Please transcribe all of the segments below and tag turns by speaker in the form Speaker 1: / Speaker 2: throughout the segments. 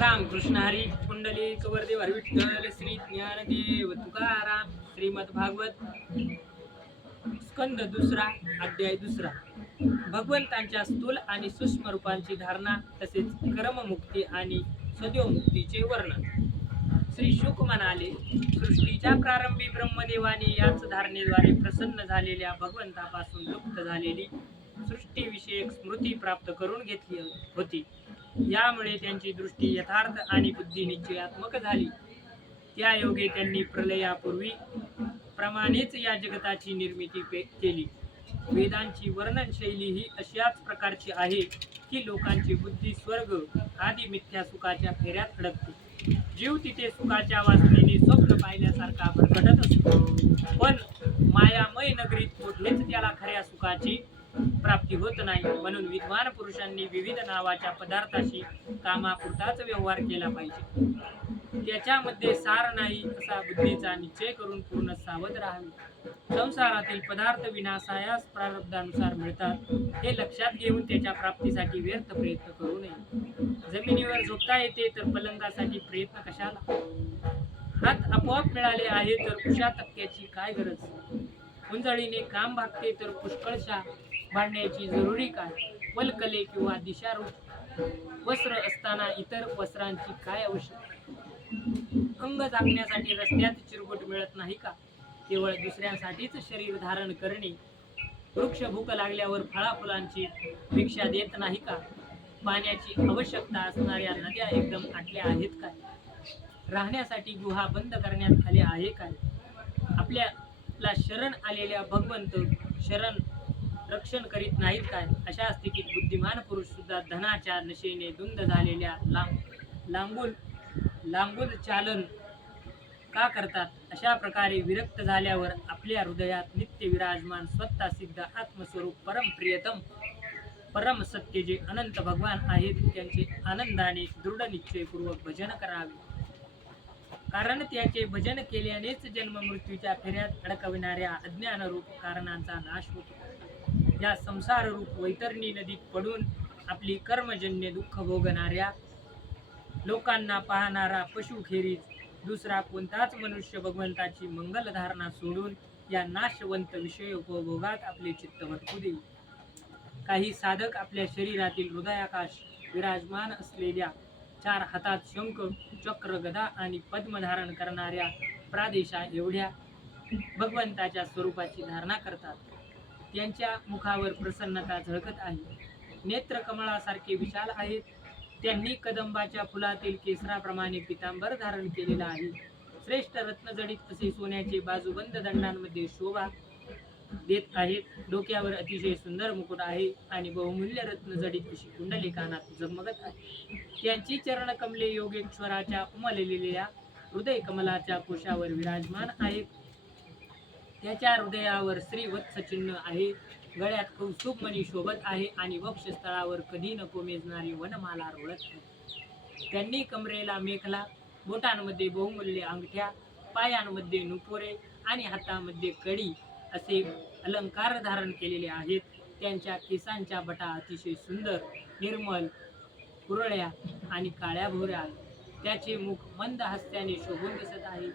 Speaker 1: रामकृष्ण हरी कुंडली कवरदेव विठ्ठल श्री ज्ञानदेव तुकाराम श्रीमद भागवत स्कंद दुसरा अध्याय दुसरा. भगवंतांच्या स्थूल आणि सूक्ष्म रूपांची धारणा तसेच कर्ममुक्ती आणि सद्योमुक्तीचे वर्णन. श्री शुक म्हणाले सृष्टीच्या प्रारंभी ब्रह्मदेवाने याच धारणेद्वारे प्रसन्न झालेल्या भगवंतापासून लुप्त झालेली सृष्टीविषयक स्मृती प्राप्त करून घेतली होती. यामुळे त्यांची दृष्टी यथार्थ आणि बुद्धी निश्चयात्मक झाली. त्या योगे त्यांनी प्रलयापूर्वी प्रमाणेच या जगताची निर्मिती पे- केली. वेदांची वर्णन शैली ही अशाच प्रकारची आहे की लोकांची बुद्धी स्वर्ग आदी मिथ्या सुखाच्या फेऱ्यात अडकते. जीव तिथे सुखाच्या वासनेने स्वप्न पाहिल्यासारखा भरकटत असतो. पण मायामय नगरीत कोठलेच त्याला खऱ्या सुखाची प्राप्ती होत नाही. म्हणून विद्वान पुरुषांनी विविध नावाच्या पदार्थाशी कामापुरताच व्यवहार केला पाहिजे. त्याच्यामध्ये सार नाही असा बुद्धीचा निश्चय करून पूर्ण सावध राहावे. संसारातील पदार्थ विनाशायास प्रारब्धानुसार मिळतात हे लक्षात घेऊन त्याच्या प्राप्तीसाठी व्यर्थ प्रयत्न करू नये. जमिनीवर झोपता येते तर पलंगासाठी प्रयत्न कशाला? हात आपोआप मिळाले आहे तर कुशा तक्क्याची काय गरज? उंजळीने काम भागते तर पुष्कळशा भांडण्याची जरुरी काय? वलकले किंवा दिशारूप वस्त्र असताना इतर वस्त्रांची काय आवश्यकता? अंग झाकण्यासाठी रस्त्यात चिरगुट मिळत नाही का? केवळ दुसऱ्यांसाठीच शरीर धारण करणे. वृक्ष भूक लागल्यावर फळाफुलांची भिक्षा देत नाही का? पाण्याची आवश्यकता असणाऱ्या नद्या एकदम आटल्या आहेत काय? राहण्यासाठी गुहा बंद करण्यात आले आहे काय? आपल्याला शरण आलेल्या भगवंत शरण रक्षण करीत नाहीत काय? अशा स्थितीत बुद्धिमान पुरुष सुद्धा धनाच्या नशेने धुंद झालेल्या लांब लांबून लांबून चालन का करतात? अशा प्रकारे विरक्त झाल्यावर आपल्या हृदयात नित्य विराजमान स्वतः सिद्ध आत्मस्वरूप परम प्रियतम परम सत्य जे अनंत भगवान आहेत त्यांचे आनंदाने दृढ निश्चयपूर्वक भजन करावे. कारण त्याचे भजन केल्यानेच जन्म मृत्यूच्या फेऱ्यात अडकविणाऱ्या अज्ञानरूप कारणांचा नाश होतो. या संसाररूप वैतरणी नदीत पडून आपली कर्मजन्य दुःख भोगणाऱ्या लोकांना पाहणारा पशुखेरीज दुसरा कोणताच मनुष्य भगवंताची मंगलधारणा सोडून या नाशवंत विषय उपभोगात आपले चित्त भटकू देईल. काही साधक आपल्या शरीरातील हृदयाकाश विराजमान असलेल्या चार हातात शंख चक्र गदा आणि पद्म धारण करणाऱ्या प्रादेशा एवढ्या भगवंताच्या स्वरूपाची धारणा करतात. त्यांच्या मुखावर प्रसन्नता झळकत आहे. नेत्र कमळासारखे विशाल आहेत. त्यांनी कदंबाच्या फुलातील केसराप्रमाणे पितांबर धारण केलेला आहे. श्रेष्ठ रत्नजडित असे सोन्याचे बाजूबंद दंडांमध्ये शोभा देत आहेत. डोक्यावर अतिशय सुंदर मुकुट आहे आणि बहुमूल्य रत्नजडित अशी कुंडली कानात झगमगत आहे. त्यांची चरण कमले योगेश्वराच्या उमललेल्या हृदय कमलाच्या कोशावर विराजमान आहेत. त्याच्या हृदयावर श्री वत्स आहे. गळ्यात कौस्तुभ मणी शोभत आहे आणि वक्षस्थळावर कधी नको मेजणारी वनमाला रोळत आहे. त्यांनी कमरेला मेखला बोटांमध्ये बहुमूल्य अंगठ्या पायांमध्ये नुपुरे आणि हातामध्ये कडी असे अलंकार धारण केलेले आहेत. त्यांच्या केसांच्या बटा अतिशय सुंदर निर्मल कुरळ्या आणि काळ्या भोऱ्या त्याचे मुख मंद हस्त्याने शोभून दिसत आहे.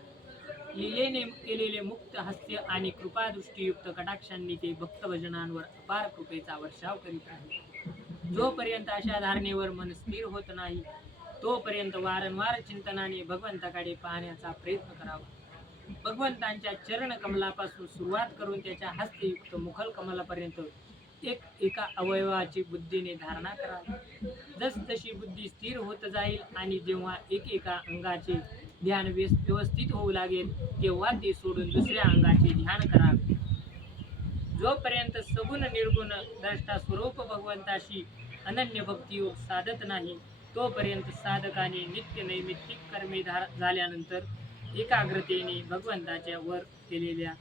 Speaker 1: लिलेने केलेले मुक्त हास्य आणि कृपादृष्टीयुक्त कटाक्षांनी ते भक्तभजनांवर अपार कृपेचा वर्षाव करीत आहे. जोपर्यंत अशा धारणेवर मन स्थिर होत नाही तोपर्यंत वारंवार चिंतनाने भगवंताकडे पाहण्याचा प्रयत्न करावा. भगवंतांच्या चरण कमलापासून सुरुवात करून त्याच्या हस्तयुक्त मुखल कमलापर्यंत एक एका अवयवाची बुद्धीने धारणा करावी. जसजशी बुद्धी स्थिर होत जाईल आणि जेव्हा एकेका अंगाचे ध्यान व्यवस्थित होऊ लागेल तेव्हा ते सोडून दुसऱ्या अंगाचे ध्यान करावे. जोपर्यंत सगुण निर्गुण द्रष्टा स्वरूप भगवंताशी अनन्य भक्ती साधत नाही तोपर्यंत साधकाने नित्य नैमित्तिक कर्मे धार झाल्यानंतर एकाग्रतेने भगवंताच्या वर केलेल्या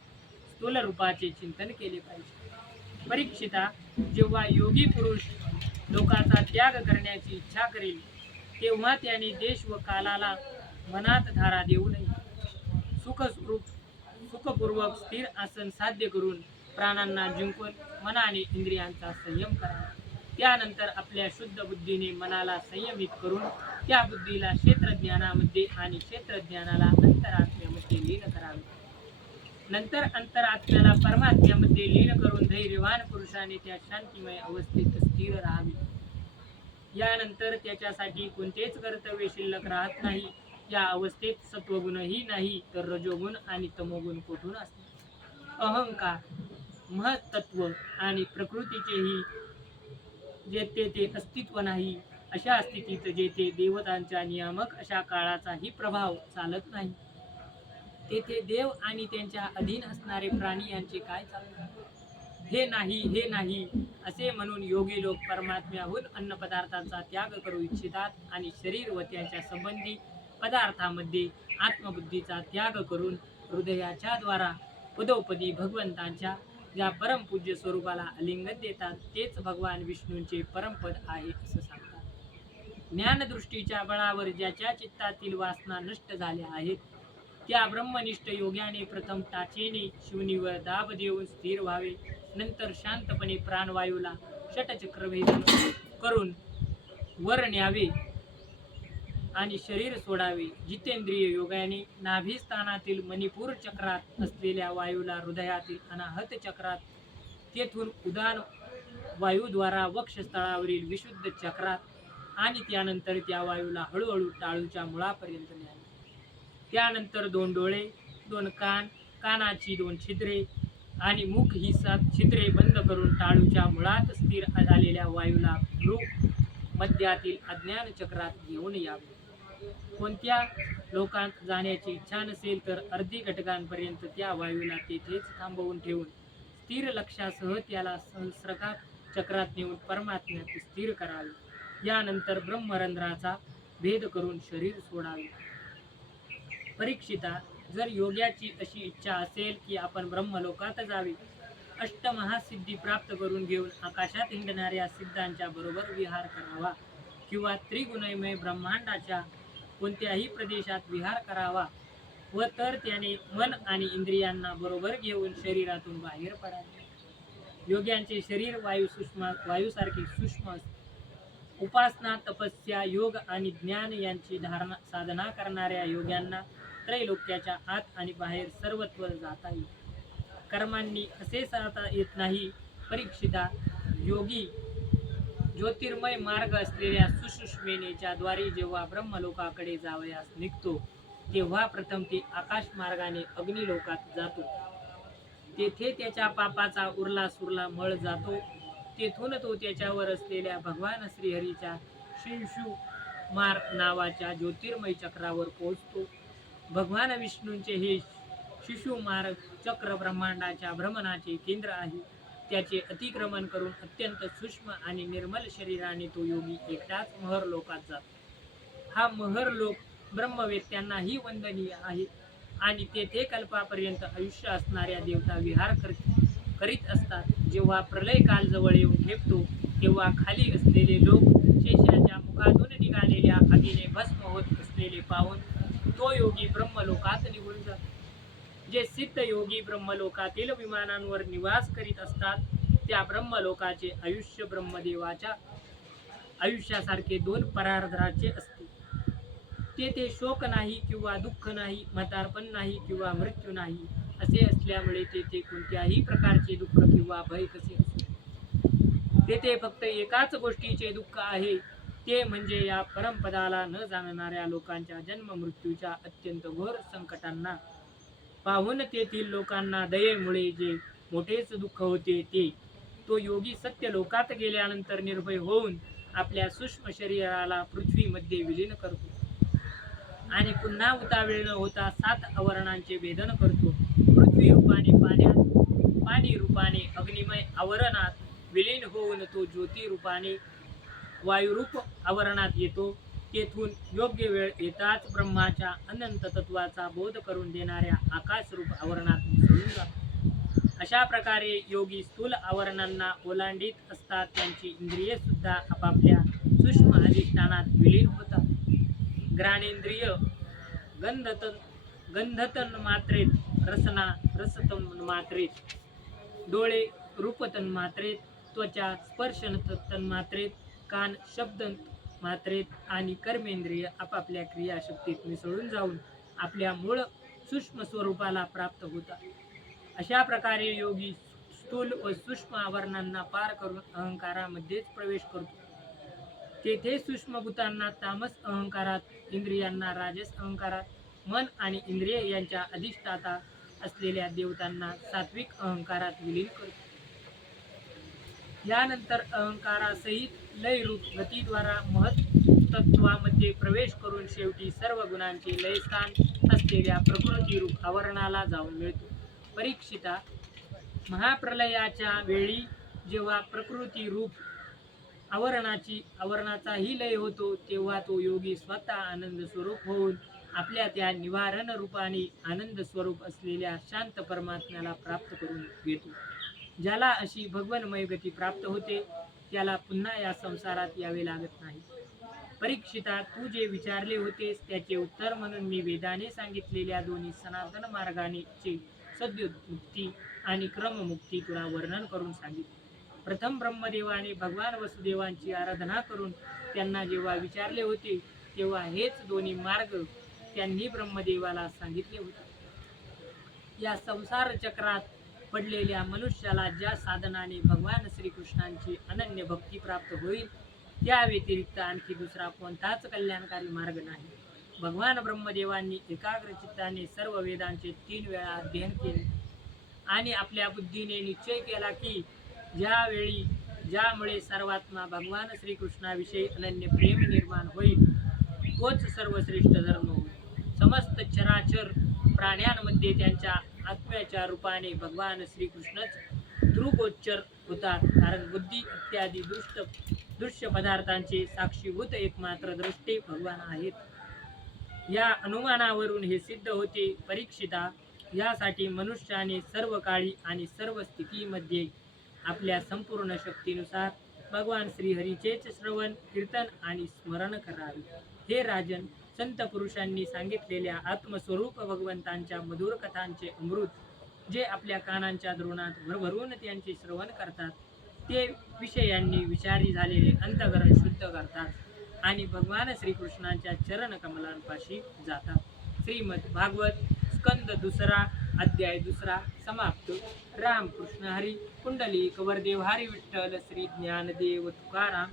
Speaker 1: स्थूल रूपाचे चिंतन केले पाहिजे. परीक्षिता जेव्हा योगी पुरुष लोकाचा त्याग करण्याची इच्छा करेल तेव्हा त्याने देश व कालाला मनात धारा देऊ नये. सुखस्वरूप सुखपूर्वक स्थिर आसन साध्य करून प्राणांना जिंकून मनाने इंद्रियांचा संयम करावा त्यानंतर आपल्या शुद्ध बुद्धीने मनाला संयमित करून त्या बुद्धीला क्षेत्रज्ञानामध्ये आणि क्षेत्रज्ञानाला अंतरात्म्यामध्ये लीन करावे. नंतर अंतरात्म्याला परमात्म्यामध्ये लीन करून धैर्यवान पुरुषाने त्या शांतिमय अवस्थेत स्थिर राहावे. यानंतर त्याच्यासाठी कोणतेच कर्तव्य शिल्लक राहत नाही. या अवस्थेत सत्वगुणही नाही तर रजोगुण आणि तमोगुण कुठून असते अहंकार महत्त्व आणि प्रकृतीचेही जेथे ते अस्तित्व नाही अशा स्थितीत जेथे देवतांच्या नियामक अशा काळाचाही प्रभाव चालत नाही. तेथे देव आणि त्यांच्या अधीन असणारे प्राणी यांचे काय चालते हे नाही हे नाही असे म्हणून योगी लोक परमात्म्याहून अन्न पदार्थांचा त्याग करू इच्छितात आणि शरीर व त्याच्या संबंधी पदार्थामध्ये आत्मबुद्धीचा त्याग करून हृदयाच्या द्वारा पदोपदी भगवंतांच्या ज्या परमपूज्य स्वरूपाला आलिंगन देतात तेच भगवान विष्णूंचे परमपद आहे असं सांगतात. ज्ञानदृष्टीच्या बळावर ज्याच्या चित्तातील वासना नष्ट झाल्या आहेत त्या ब्रह्मनिष्ठ योग्याने प्रथम टाचेने शिवनीवर दाब देऊन स्थिर व्हावे नंतर शांतपणे प्राणवायूला षटचक्रभेदन करून वर न्यावे. आणि शरीर सोडावे. जितेंद्रिय योगाने नाभिस्थानातील मणिपूर चक्रात असलेल्या वायूला हृदयातील अनाहत चक्रात तेथून उदान वायूद्वारा वक्षस्थळावरील विशुद्ध चक्रात आणि त्यानंतर त्या वायूला हळूहळू टाळूच्या मुळापर्यंत न्यावे. त्यानंतर दोन डोळे दोन कान कानाची दोन छिद्रे आणि मुख ही सात छिद्रे बंद करून टाळूच्या मुळात स्थिर झालेल्या वायूला भ्रू मध्यातील अज्ञान चक्रात घेऊन यावे. कोणत्या लोकांत जाण्याची इच्छा नसेल तर अर्धी घटकांपर्यंत त्या वायूला तेथेच थांबवून ठेवून स्थिर लक्षासह त्याला संसर्गात चक्रात नेऊन परमात्म्यात स्थिर करावे. यानंतर ब्रह्मरंध्राचा भेद करून शरीर सोडावे. परीक्षिता जर योग्याची अशी इच्छा असेल की आपण ब्रह्मलोकात जावे अष्टमहासिद्धी प्राप्त करून घेऊन आकाशात हिंडणाऱ्या सिद्धांच्या बरोबर विहार करावा किंवा त्रिगुणमय ब्रह्मांडाच्या कोणत्याही प्रदेशात विहार करावा व तर त्याने मन आणि इंद्रियांना बरोबर घेऊन शरीरातून बाहेर पडावे. योग्यांचे शरीर वायू सूक्ष्म वायूसारखे सूक्ष्म उपासना तपस्या योग आणि ज्ञान यांची धारणा साधना करणाऱ्या योग्यांना त्रैलोक्याच्या आत आणि बाहेर सर्वत्र जाता येईल. कर्मांनी असे साधता येत नाही परीक्षिता योगी ज्योतिर्मय मार्ग असलेल्या सुषुष्मेनेच्या द्वारे जेव्हा ब्रह्मलोकाकडे जावयास निघतो तेव्हा प्रथम ते आकाश मार्गाने अग्निलोकात जातो. तेथे त्याच्या पापाचा उरला सुरला मळ जातो. तेथून तो त्याच्यावर असलेल्या भगवान श्रीहरीच्या शिंशू मार नावाच्या ज्योतिर्मय चक्रावर पोहोचतो. भगवान विष्णूंचे हे शिशुमार चक्र ब्रह्मांडाच्या भ्रमणाचे केंद्र आहे. त्याचे अतिक्रमण करून अत्यंत सूक्ष्म आणि निर्मल शरीराने तो योगी एकटाच महर लोकात जातो. हा महर लोक ब्रह्मवेत्यांनाही वंदनीय आहे आणि तेथे कल्पापर्यंत आयुष्य असणाऱ्या देवता विहार करीत करीत असतात. जेव्हा प्रलय काल जवळ येऊन ठेपतो तेव्हा खाली असलेले लोक शेषाच्या मुखातून निघालेल्या आगीने भस्म होत असलेले पाहून तो योगी ब्रह्मलोकात निघून जातो. जे सिद्ध योगी ब्रह्मलोकातील विमानांवर निवास करीत असतात त्या ब्रह्मलोकाचे आयुष्य ब्रह्मदेवाच्या आयुष्यासारखे दोन परार्धराचे असते. तेथे शोक नाही किंवा दुःख नाही म्हातारपण नाही किंवा मृत्यू नाही असे असल्यामुळे तेथे कोणत्याही प्रकारचे दुःख किंवा भय कसे असते तेथे फक्त एकाच गोष्टीचे दुःख आहे ते म्हणजे या परमपदाला न जाणणाऱ्या लोकांच्या जन्म मृत्यूच्या अत्यंत घोर संकटांना पाहून तेथील लोकांना दयेमुळे जे मोठेच दुःख होते ते तो योगी सत्य लोकात गेल्यानंतर निर्भय होऊन आपल्या सूक्ष्म शरीराला पृथ्वीमध्ये विलीन करतो आणि पुन्हा उतावेळ न होता सात आवरणांचे भेदन करतो. पृथ्वी रूपाने पाण्यात पाणी रूपाने अग्निमय आवरणात विलीन होऊन तो ज्योती रूपाने वायुरूप आवरणात येतो. तेथून योग्य वेळ येताच ब्रह्माच्या अनंत तत्वाचा बोध करून देणाऱ्या आकाशरूप आवरणात मिसळून जातो. अशा प्रकारे योगी स्थूल आवरणांना ओलांडीत असतात. त्यांची इंद्रिये सुद्धा आपापल्या सूक्ष्म अधिष्ठानात विलीन होतात. ग्राणेंद्रिय गंधतन गंधतन मात्रेत रसना रसतन मात्रेत डोळे रूपतन मात्रेत त्वचा स्पर्शन तन्मात्रेत कान शब्द मात्रेत आणि कर्मेंद्रिय आपापल्या क्रियाशक्तीत मिसळून जाऊन आपल्या मूळ सूक्ष्म स्वरूपाला प्राप्त होतात. अशा प्रकारे योगी स्थूल व सूक्ष्म आवरणांना पार करून अहंकारामध्येच प्रवेश करतो. तेथे सूक्ष्मभूतांना तामस अहंकारात इंद्रियांना राजस अहंकारात मन आणि इंद्रिय यांच्या अधिष्ठाता असलेल्या देवतांना सात्विक अहंकारात विलीन करतो. यानंतर अहंकारासहित लय रूप गतीद्वारा महत्त्वामध्ये प्रवेश करून शेवटी सर्व गुणांचे लयस्थान असलेल्या प्रकृती रूप आवरणाला जाऊन मिळतो. परीक्षिता महाप्रलयाच्या वेळी जेव्हा प्रकृती रूप आवरणाची आवरणाचाही लय होतो तेव्हा तो योगी स्वतः आनंद स्वरूप होऊन आपल्या त्या निवारण रूपाने आनंद स्वरूप असलेल्या शांत परमात्म्याला प्राप्त करून घेतो. ज्याला अशी भगवनमय गती प्राप्त होते त्याला पुन्हा या संसारात यावे लागत नाही. परीक्षिता तू जे विचारले होतेस त्याचे उत्तर म्हणून मी वेदाने सांगितलेल्या दोन्ही सनातन मार्गानेचे सद्योमुक्ती आणि क्रममुक्ती तुला वर्णन करून सांगितले. प्रथम ब्रह्मदेवाने भगवान वसुदेवांची आराधना करून त्यांना जेव्हा विचारले होते तेव्हा हेच दोन्ही मार्ग त्यांनी ब्रह्मदेवाला सांगितले होते. या संसार चक्रात पडलेल्या मनुष्याला ज्या साधनाने भगवान श्रीकृष्णांची अनन्य भक्ती प्राप्त होईल त्या व्यतिरिक्त आणखी दुसरा कोणताच कल्याणकारी मार्ग नाही. भगवान ब्रह्मदेवांनी एकाग्र चित्ताने सर्व वेदांचे तीन वेळा अध्ययन केले आणि आपल्या बुद्धीने निश्चय केला की ज्यावेळी ज्यामुळे सर्वात्मा भगवान श्रीकृष्णाविषयी अनन्य प्रेम निर्माण होईल तोच सर्वश्रेष्ठ धर्म होईल. समस्त चराचर प्राण्यांमध्ये त्यांच्या आत्म्याच्या रूपाने भगवान श्रीकृष्णच दृगोच्चर होतात. कारण बुद्धी इत्यादी दृष्ट दृश्य पदार्थांचे साक्षीभूत एकमात्र दृष्टी भगवान आहेत. या अनुमानावरून हे सिद्ध होते परीक्षिता. यासाठी मनुष्याने सर्व काळी आणि सर्व स्थितीमध्ये आपल्या संपूर्ण शक्तीनुसार भगवान श्रीहरीचेच श्रवण कीर्तन आणि स्मरण करावे. हे राजन संत पुरुषांनी सांगितलेल्या आत्मस्वरूप भगवंतांच्या मधुर कथांचे अमृत जे आपल्या कानांच्या द्रोणात भरभरून त्यांचे श्रवण करतात ते विषयांनी विचारी झालेले अंतकरण शुद्ध करतात आणि भगवान श्रीकृष्णांच्या चरण कमलांपाशी जातात. श्रीमद भागवत स्कंद दुसरा अध्याय दुसरा समाप्त. रामकृष्ण हरी कुंडली कवरदेव हरी विठ्ठल श्री ज्ञानदेव तुकाराम.